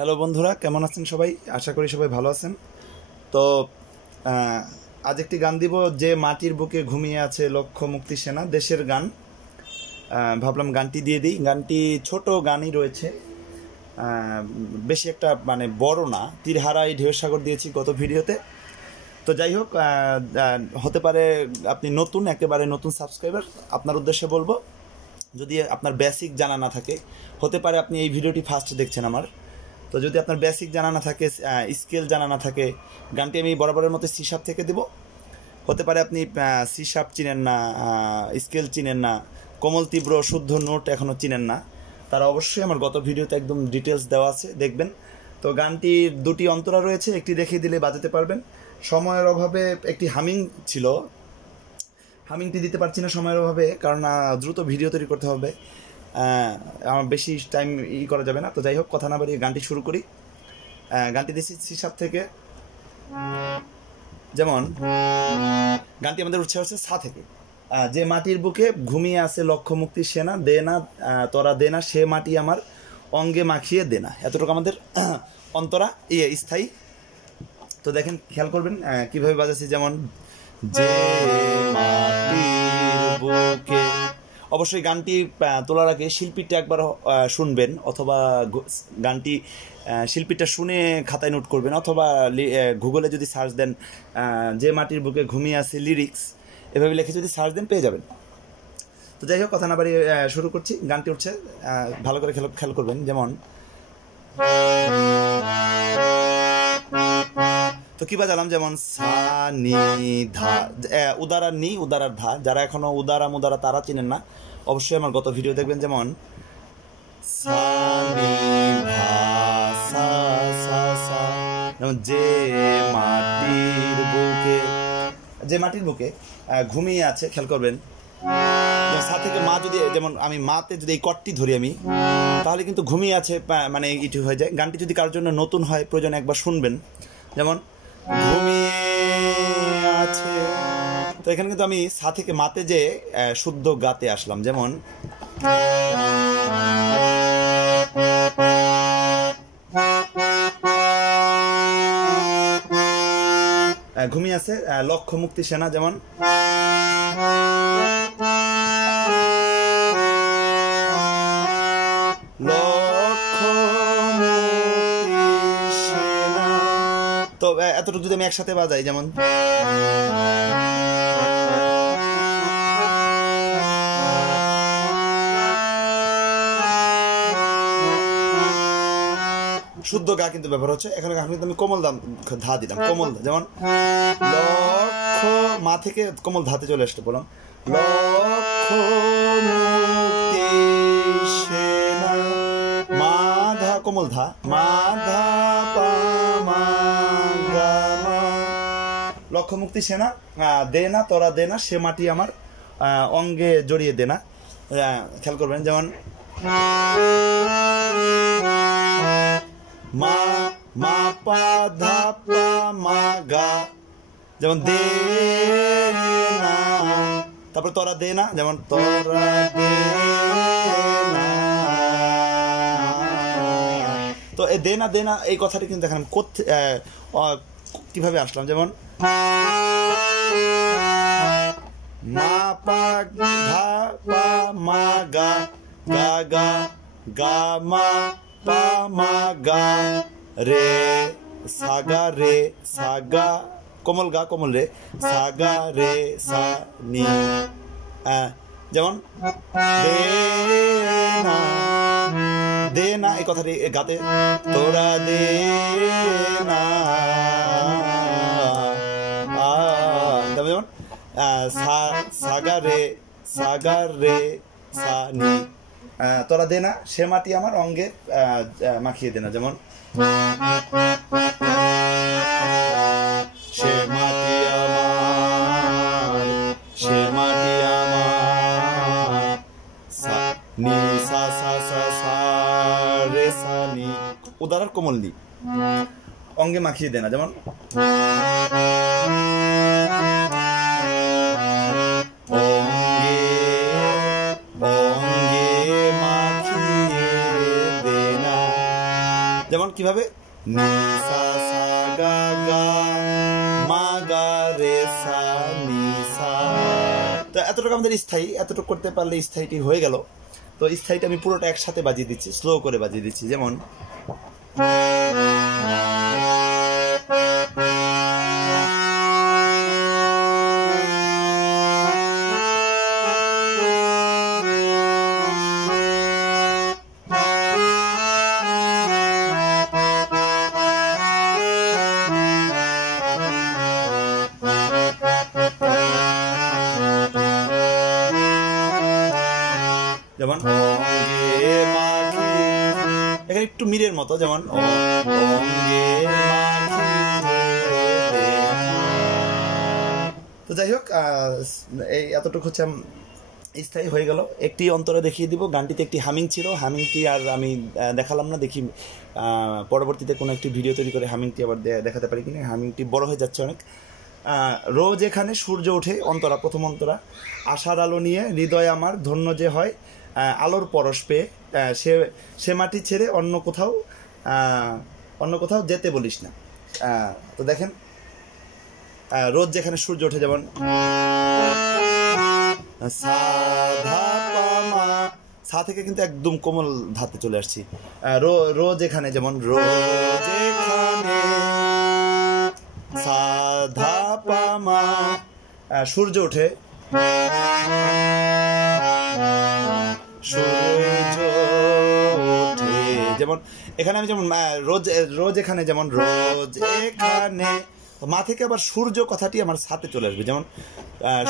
Hello বন্ধুরা, কেমন আছেন সবাই? আশা করি সবাই ভালো আছেন। তো আজ একটি গান দিব, যে মাটির বুকে ঘুমিয়ে আছে লক্ষ্য মুক্তি সেনা, দেশের গান। ভাবলাম গানটি দিয়ে দিই। গানটি ছোট গানই রয়েছে, বেশি একটা মানে বড় না। তীরহারাই ঢেউ সাগর দিয়েছি গত ভিডিওতে। তো যাই হোক, হতে পারে আপনি নতুন, একেবারে নতুন সাবস্ক্রাইবার। আপনার উদ্দেশ্যে বলবো, যদি আপনার বেসিক জানা না থাকে, হতে পারে আপনি এই ভিডিওটি ফার্স্ট দেখছেন আমার। তো যদি আপনার বেসিক জানা না থাকে, স্কেল জানা না থাকে, গানটি আমি বরাবরের মতো সি শার্প থেকে দেব। হতে পারে আপনি সি শার্প চিনেন না, স্কেল চিনেন না, কোমল তীব্র শুদ্ধ নোট এখনও চিনেন না, তারা অবশ্যই আমার গত ভিডিওতে একদম ডিটেলস দেওয়া আছে, দেখবেন। তো গানটির দুটি অন্তরা রয়েছে, একটি দেখিয়ে দিলে বাজাতে পারবেন। সময়ের অভাবে একটি হামিং ছিল, হামিংটি দিতে পারছি না সময়ের অভাবে, কারণ দ্রুত ভিডিও তৈরি করতে হবে, আমার বেশি টাইম করা যাবে না। তো যাই হোক, কথা না বাড়িয়ে গানটি শুরু করি। গানটি দিচ্ছি সি শার্প থেকে। যেমন গানটি আমাদের উৎসাহ হচ্ছে সা থেকে। যে মাটির বুকে ঘুমিয়ে আছে লক্ষ্য মুক্তি সেনা, দে না তোরা দে না সে মাটি আমার অঙ্গে মাখিয়ে দে না। এতটুকু আমাদের অন্তরা স্থায়ী। তো দেখেন, খেয়াল করবেন কিভাবে বাজাচ্ছি। যেমন যে মাটির বুকে, অবশ্যই গানটি তোলার আগে শিল্পীটা একবার শুনবেন, অথবা গানটি শিল্পীটা শুনে খাতায় নোট করবেন, অথবা গুগলে যদি সার্চ দেন যে মাটির বুকে ঘুমিয়ে আছে লিরিক্স, এভাবে লিখে যদি সার্চ দেন পেয়ে যাবেন। তো যাই হোক, কথা না বাড়িয়ে শুরু করছি। গানটি উঠছে, ভালো করে খেয়াল করবেন। যেমন তো কি বাজালাম, যেমন সা নি ধা, উদারা নি উদারার ধা। যারা এখনো উদারা মুদারা তারা চিনেন না, অবশ্যই আমার গত ভিডিও দেখবেন। যেমন সা নি ধা সা সা সা। যেমন যে মাটির বুকে, যে মাটির বুকে ঘুমিয়ে আছে, খেয়াল করবেন। সা থেকে মা, যদি যেমন আমি মাতে যদি এই কটটি ধরি আমি, তাহলে কিন্তু ঘুমিয়ে আছে মানে ইটি হয়ে যায়। গানটি যদি কারোর জন্য নতুন হয়, প্রয়োজন একবার শুনবেন। যেমন ঘুমিয়ে আছে, তো এখানে কিন্তু আমি সা থেকে মাতে যে শুদ্ধ গাতে আসলাম। যেমন ঘুমিয়ে আছে লক্ষ্য মুক্তি সেনা। যেমন তো এতটুকু যদি আমি একসাথে বাজাই, যেমন শুদ্ধ গা কিন্তু ব্যবহার হচ্ছে এখানে। কিন্তু আমি কোমল ধা দিলাম, কোমল ধা। যেমন লক্ষ্য, মা থেকে কোমল ধাতে চলে আসতে বললাম, লক্ষ্য মুক্তি সেনা, মা ধা কোমল ধা, মা ধা পা মা গা মা। লক্ষ্য মুক্তি সেনা, দে না তোরা দে না সে মাটি আমার অঙ্গে জড়িয়ে দে না। খেয়াল করবেন। যেমন মা মা পা ধা পা মা গা, যেমন দে না, তারপর তোরা দে না, যেমন তোরা দে না। তো এই দে না এই কথাটি কিন্তু দেখেন কিভাবে আসলাম। যেমন মা পা ধা পা মা গা, গা গা গা মা পা মা গা, রে সাগা রে সাগা, কোমল গা কোমল রে, সাগা রে সা নি। যেমন দে না এই কথাটি গাতে, তোরা দে না। যেমন সাগা রে সা নি, তোরা দে না সে মাটি আমার অঙ্গে মাখিয়ে দে না। যেমন সে মাটি আমার, সে মাটি আমার, সা নি সা সা সা সা রে সা নি, উদারার কোমল নি, অঙ্গে মাখিয়ে দে না। যেমন যেমন কিভাবে নি সা সা গা গা মা গা রে সা নি সা। তো এতটুকু আমাদের স্থায়ী, এতটুকু করতে পারলে স্থায়ীটি হয়ে গেল। তো স্থায়ীটা আমি পুরোটা একসাথে বাজিয়ে দিচ্ছি, স্লো করে বাজিয়ে দিচ্ছি। যেমন যেমন এখানে একটু মিরের মতো, যেমন তো যাই হোক, এই এতটুকু হচ্ছে স্থায়ী হয়ে গেল। একটি অন্তরে দেখিয়ে দিব, গানটিতে একটি হামিং ছিল, হামিংটি আর আমি দেখালাম না, দেখি পরবর্তীতে কোনো একটি ভিডিও তৈরি করে হামিংটি আবার দেখাতে পারি কিনা। হামিংটি বড় হয়ে যাচ্ছে অনেক। রোজ এখানে সূর্য ওঠে, অন্তরা, প্রথম অন্তরা। আশার আলো নিয়ে হৃদয় আমার ধন্য যে হয় আলোর পরশ পেয়ে, সে মাটি ছেড়ে অন্য কোথাও যেতে বলিস না। তো দেখেন, রোজ যেখানে সূর্য ওঠে, যেমন সা থেকে কিন্তু একদম কোমল ধাতে চলে আসছি। রোজ এখানে, যেমন রোজ এখানে সা ধা পা মা, সূর্য ওঠে, সূর্য ওঠে। যেমন এখানে আমি যেমন রোজ এখানে, যেমন রোজ এখানে, মা থেকে আবার সূর্য কথাটি আমার সাথে চলে আসবে। যেমন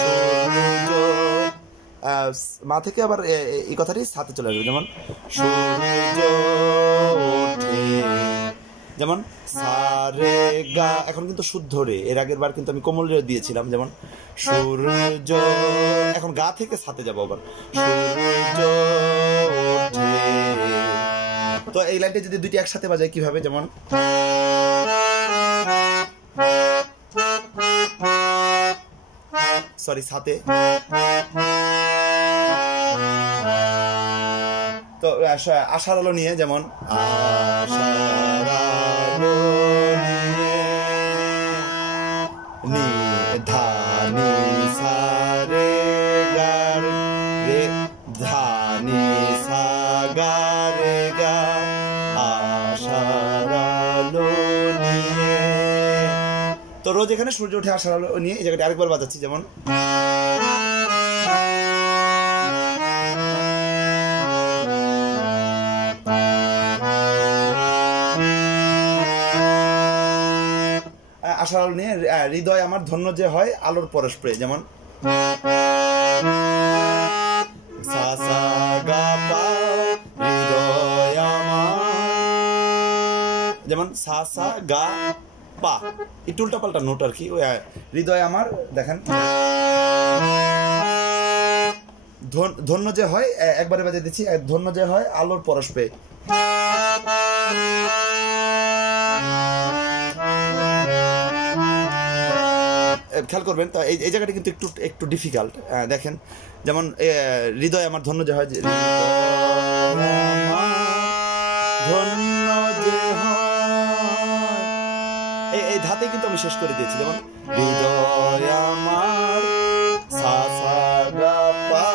সূর্য, মা থেকে আবার এই কথাটি সাথে চলে আসবে। যেমন সূর্য ওঠে, যেমন সা রে গা, এখন কিন্তু শুদ্ধ রে, এর আগের বার কিন্তু আমি কোমল রে দিয়েছিলাম। যেমন সূর্য, এখন গা থেকে সাথে যাবো আবার, সূর্য ওঠে। তো এই লাইনটা যদি দুইটি একসাথে বাজায় কিভাবে, যেমন সরি সাথে, তো আশার আলো নিয়ে, যেমন আশার আলো নিয়ে নি ধা নি সা রে গা রে ধা নি সা গা রে গা, আশার আলো নিয়ে। তো রোজ এখানে সূর্য ওঠে আশার আলো নিয়ে, এই জায়গাটা আরেকবার বাজাচ্ছি। যেমন আশার আলো নিয়ে হৃদয় আমার ধন্য যে হয় আলোর পরশ পেয়ে। যেমন সা সা গা পা হৃদয় আমার, যেমন সা সা গা পা, একটু উল্টা পাল্টা নোট আর কি। হৃদয় আমার, দেখেন ধন্য যে হয়, একবারে বাজে দিচ্ছি, ধন্য যে হয় আলোর পরশ পেয়ে। খেয়াল করবেন, তো এই জায়গাটা কিন্তু একটু ডিফিকাল্ট। দেখেন, যেমন হৃদয় আমার ধন্য যে হয়, ধন্য যে হয়, এই ধাতে কিন্তু আমি শেষ করে দিয়েছি। যেমন হৃদয় আমার সা সা গা পা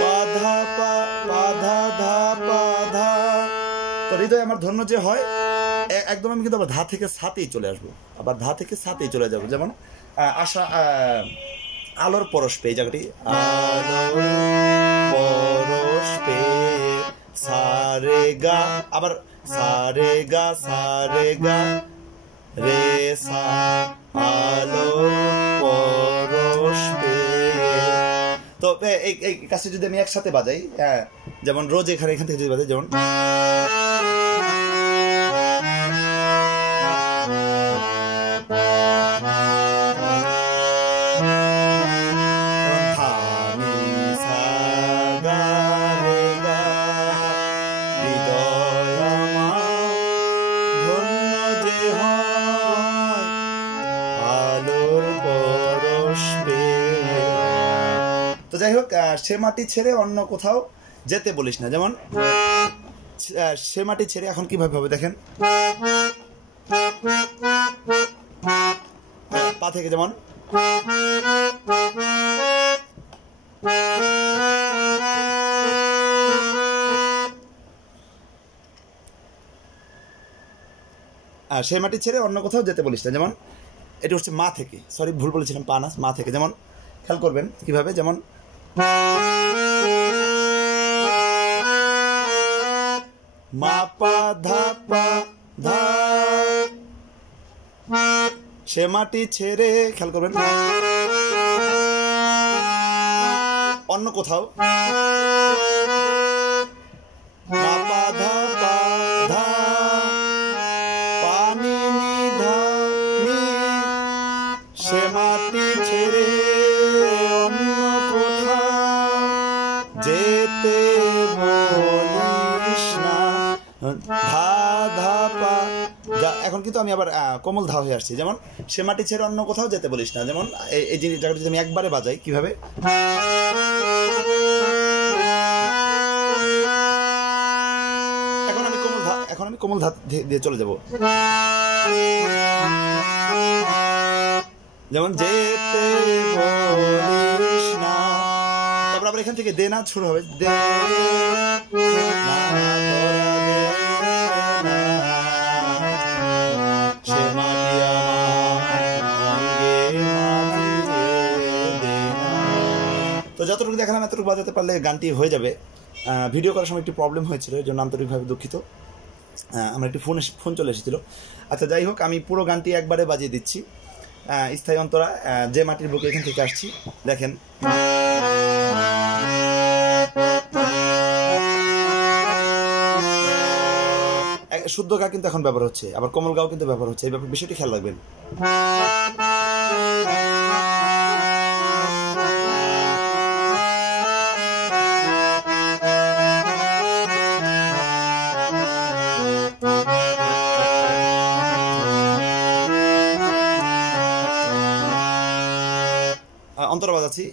পা ধা পা পা ধা ধা পা ধা। তো হৃদয় আমার ধন্য যে হয়, একদম আমি কিন্তু আবার ধা থেকে সাতেই চলে আসবো, আবার ধা থেকে সাতেই চলে যাবো। যেমন আশা আলোর পরশ পেয়ে, জায়গাটি আলোর পরশ পেয়ে সা রে গা, আবার সা রে গা রে সা, আলোর পরশ পেয়ে। তো এই কাজটি যদি আমি একসাথে বাজাই, যেমন রোজ এখান থেকে যদি বাজাই, যেমন তো যাই হোক, সে মাটি ছেড়ে অন্য কোথাও যেতে বলিস না। যেমন সে মাটি ছেড়ে এখন কিভাবে হবে দেখেন, পা থেকে যেমন সে মাটি ছেড়ে অন্য কোথাও যেতে বলিস না। যেমন এটা হচ্ছে মা থেকে, সরি ভুল বলেছিলাম, পা না, মা থেকে। যেমন খেয়াল করবেন কিভাবে, যেমন মা পা ধা পা ধা, সে মাটি ছেড়ে, খেয়াল করবেন অন্য কোথাও মা পা ধা পা ধা, পানি নি ধা নি, সে মাটি ছেড়ে অন্য কোথাও যেতে বলিস না, ধা ধা পা ধা। এখন কিন্তু আমি আবার কোমল ধা হয়ে আসছি। যেমন সে মাটি ছেড়ে অন্য কোথাও যেতে বলিস না। যেমন এই জিনিসটা যদি আমি একবারে বাজাই কিভাবে, এখন আমি কোমল ধা দিয়ে চলে যাব। যেমন যেতে বলিস না, তারপর আবার এখান থেকে দে না শুরু হবে, দে না সে মাটি তো যতটুকু দেখালাম এতটুকু বাজাতে পারলে গানটি হয়ে যাবে। ভিডিও করার সময় একটু প্রবলেম হয়েছিল, এর জন্য আন্তরিকভাবে দুঃখিত। আমার একটু ফোন চলে এসেছিলো। আচ্ছা যাই হোক, আমি পুরো গানটি একবারে বাজিয়ে দিচ্ছি। স্থায়ী অন্তরা, যে মাটির বুকে, এখান থেকে আসছি। দেখেন শুদ্ধ গা কিন্তু এখন ব্যবহার হচ্ছে, আবার কোমল গাও কিন্তু ব্যবহার হচ্ছে, এই ব্যাপারে বিষয়টি খেয়াল রাখবেন। অন্তরা বাজাচ্ছি,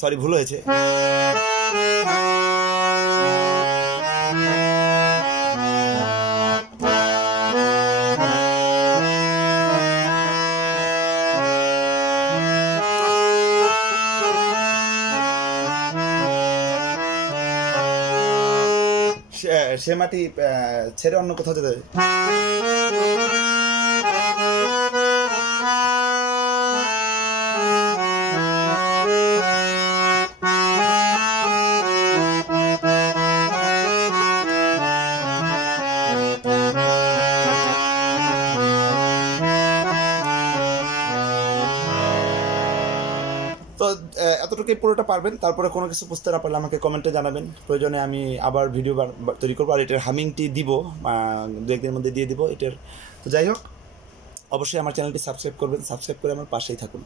সরি ভুল হয়েছে। সে মাটি ছেড়ে অন্য কোথাও যেতে, তো এতটুকুই পুরোটা পারবেন। তারপরে কোনো কিছু বুঝতে না পারলে আমাকে কমেন্টে জানাবেন, প্রয়োজনে আমি আবার ভিডিও তৈরি করবো। আর এটার হামিংটি দিব, দু একদিনের মধ্যে দিয়ে দিব এটার। তো যাই হোক, অবশ্যই আমার চ্যানেলটি সাবস্ক্রাইব করবেন, সাবস্ক্রাইব করে আমার পাশেই থাকুন।